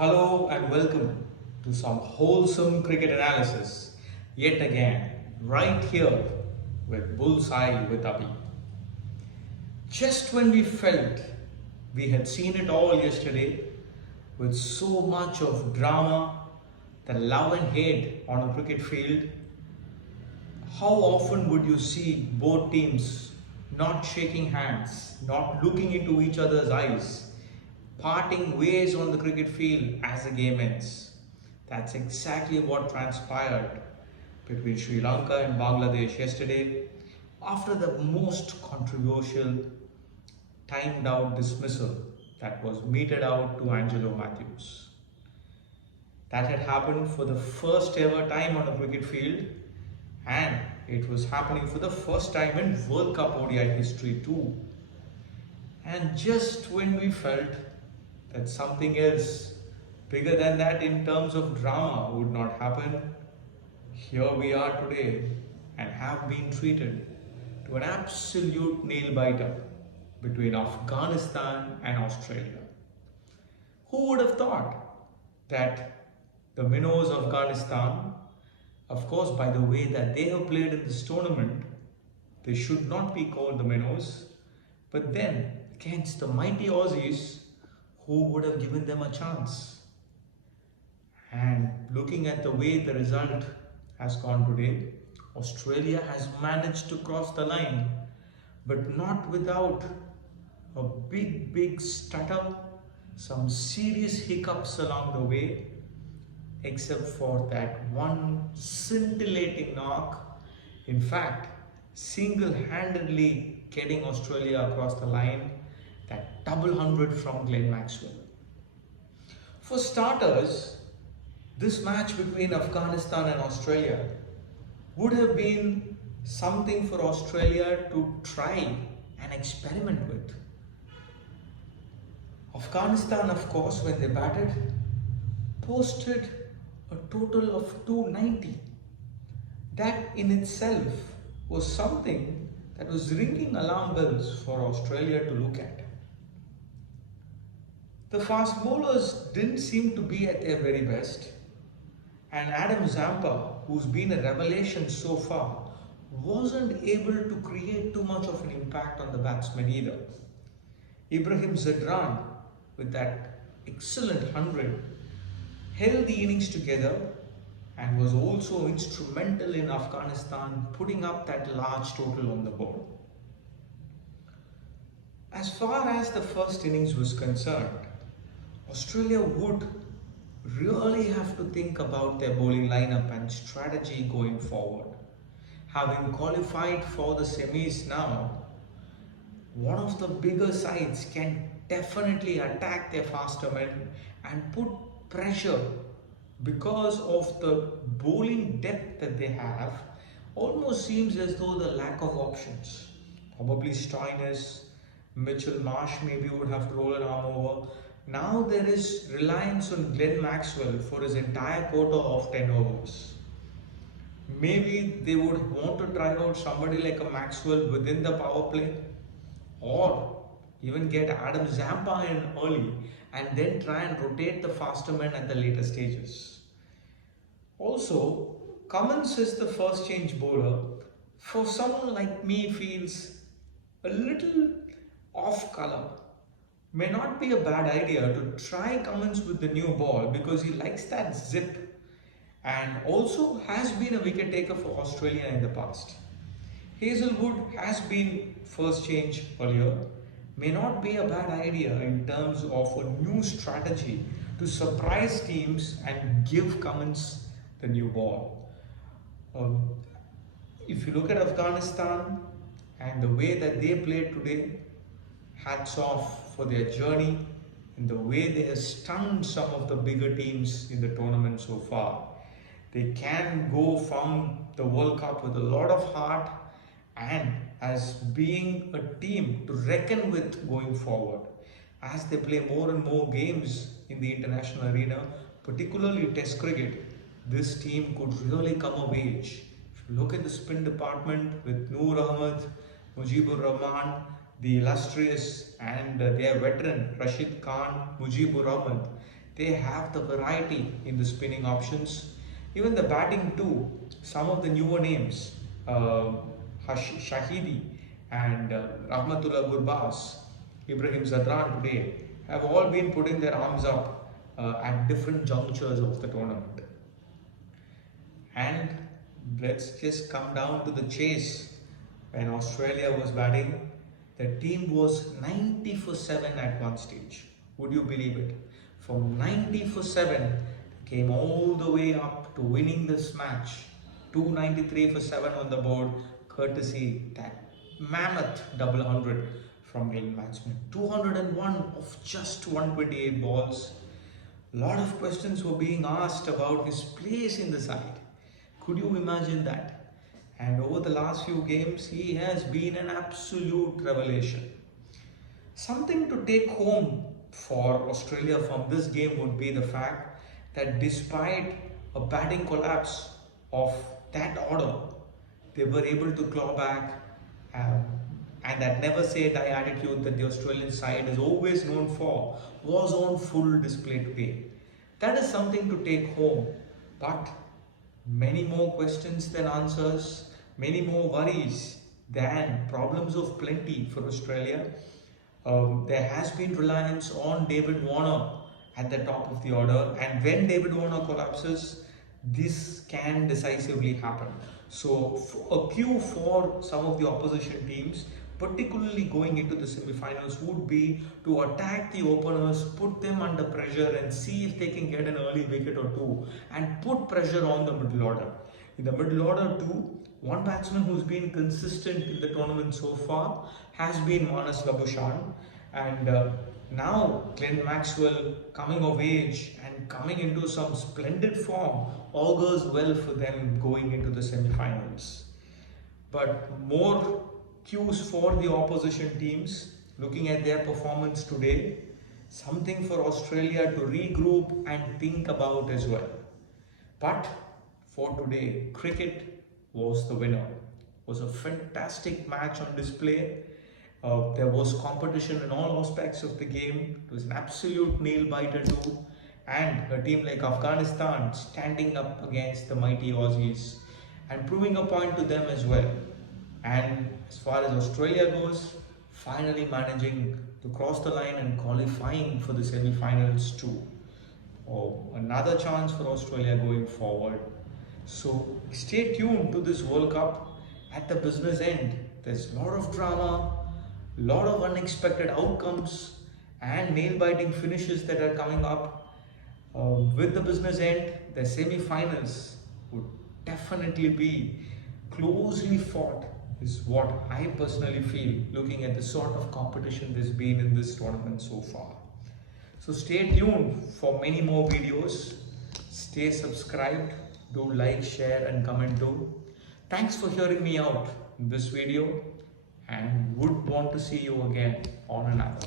Hello and welcome to some wholesome cricket analysis yet again right here with Bullseye with Abhi. Just when we felt we had seen it all yesterday with so much of drama, the love and hate on a cricket field, how often would you see both teams not shaking hands, not looking into each other's eyes, parting ways on the cricket field as the game ends? That's exactly what transpired between Sri Lanka and Bangladesh yesterday after the most controversial timed out dismissal that was meted out to Angelo Matthews. That had happened for the first ever time on a cricket field, and it was happening for the first time in World Cup ODI history too. And just when we felt that something else bigger than that in terms of drama would not happen, here we are today and have been treated to an absolute nail biter between Afghanistan and Australia. Who would have thought that the minnows of Afghanistan, of course, by the way that they have played in this tournament, they should not be called the minnows, but then against the mighty Aussies, who would have given them a chance? And looking at the way the result has gone today, Australia has managed to cross the line, but not without a big stutter, some serious hiccups along the way, except for that one scintillating knock. In fact, single-handedly getting Australia across the line, that double hundred from Glen Maxwell. For starters, this match between Afghanistan and Australia would have been something for Australia to try and experiment with. Afghanistan, of course, when they batted, posted a total of 290. That in itself was something that was ringing alarm bells for Australia to look at. The fast bowlers didn't seem to be at their very best, and Adam Zampa, who's been a revelation so far, wasn't able to create too much of an impact on the batsmen either. Ibrahim Zadran, with that excellent 100, held the innings together and was also instrumental in Afghanistan putting up that large total on the board. As far as the first innings was concerned, Australia would really have to think about their bowling lineup and strategy going forward. Having qualified for the semis now, one of the bigger sides can definitely attack their faster men and put pressure because of the bowling depth that they have. Almost seems as though the lack of options. Probably Stoinis, Mitchell Marsh maybe would have to roll an arm over. Now there is reliance on Glen Maxwell for his entire quota of 10 overs. Maybe they would want to try out somebody like a Maxwell within the power play, or even get Adam Zampa in early and then try and rotate the faster men at the later stages. Also, Cummins is the first change bowler. For someone like me, feels a little off colour. May not be a bad idea to try Cummins with the new ball because he likes that zip and also has been a wicket taker for Australia in the past. Hazelwood has been first change earlier. May not be a bad idea in terms of a new strategy to surprise teams and give Cummins the new ball. If you look at Afghanistan and the way that they played today, hats off for their journey and the way they have stunned some of the bigger teams in the tournament so far. They can go from the World Cup with a lot of heart and as being a team to reckon with going forward. As they play more and more games in the international arena, particularly Test cricket, this team could really come of age. If you look at the spin department with Noor Ahmed, Mujibur Rahman, the illustrious and their veteran Rashid Khan, Mujibur Rahman, They have the variety in the spinning options. Even the batting too. Some of the newer names, Shahidi and Rahmatullah Gurbaz, Ibrahim Zadran today, have all been putting their arms up at different junctures of the tournament. And let's just come down to the chase. When Australia was batting, the team was 90 for 7 at one stage. Would you believe it? From 90 for 7, came all the way up to winning this match. 293 for 7 on the board, courtesy that mammoth double hundred from Glen Maxwell. 201 of just 128 balls. A lot of questions were being asked about his place in the side. Could you imagine that? And over the last few games, he has been an absolute revelation. Something to take home for Australia from this game would be the fact that despite a batting collapse of that order, they were able to claw back, and that never say die attitude that the Australian side is always known for was on full display today. That is something to take home, but many more questions than answers, many more worries than problems of plenty for Australia. There has been reliance on David Warner at the top of the order, and when David Warner collapses, this can decisively happen. So a cue for some of the opposition teams, particularly going into the semi-finals, would be to attack the openers, put them under pressure and see if they can get an early wicket or two and put pressure on the middle order. In the middle order too, one batsman who's been consistent in the tournament so far has been Manas Labuschagne, and now Glen Maxwell coming of age and coming into some splendid form augurs well for them going into the semi-finals. But more cues for the opposition teams, looking at their performance today, something for Australia to regroup and think about as well. But for today, cricket was the winner. It was a fantastic match on display. There was competition in all aspects of the game. It was an absolute nail-biter too. And a team like Afghanistan standing up against the mighty Aussies and proving a point to them as well. And as far as Australia goes, finally managing to cross the line and qualifying for the semi-finals too. Another chance for Australia going forward. So stay tuned to this World Cup. At the business end, there's a lot of drama, a lot of unexpected outcomes and nail-biting finishes that are coming up. With the business end, the semi-finals would definitely be closely fought, is what I personally feel, looking at the sort of competition there's been in this tournament so far. So stay tuned for many more videos. Stay subscribed. Do like, share and comment too. Thanks for hearing me out in this video, and would want to see you again on another.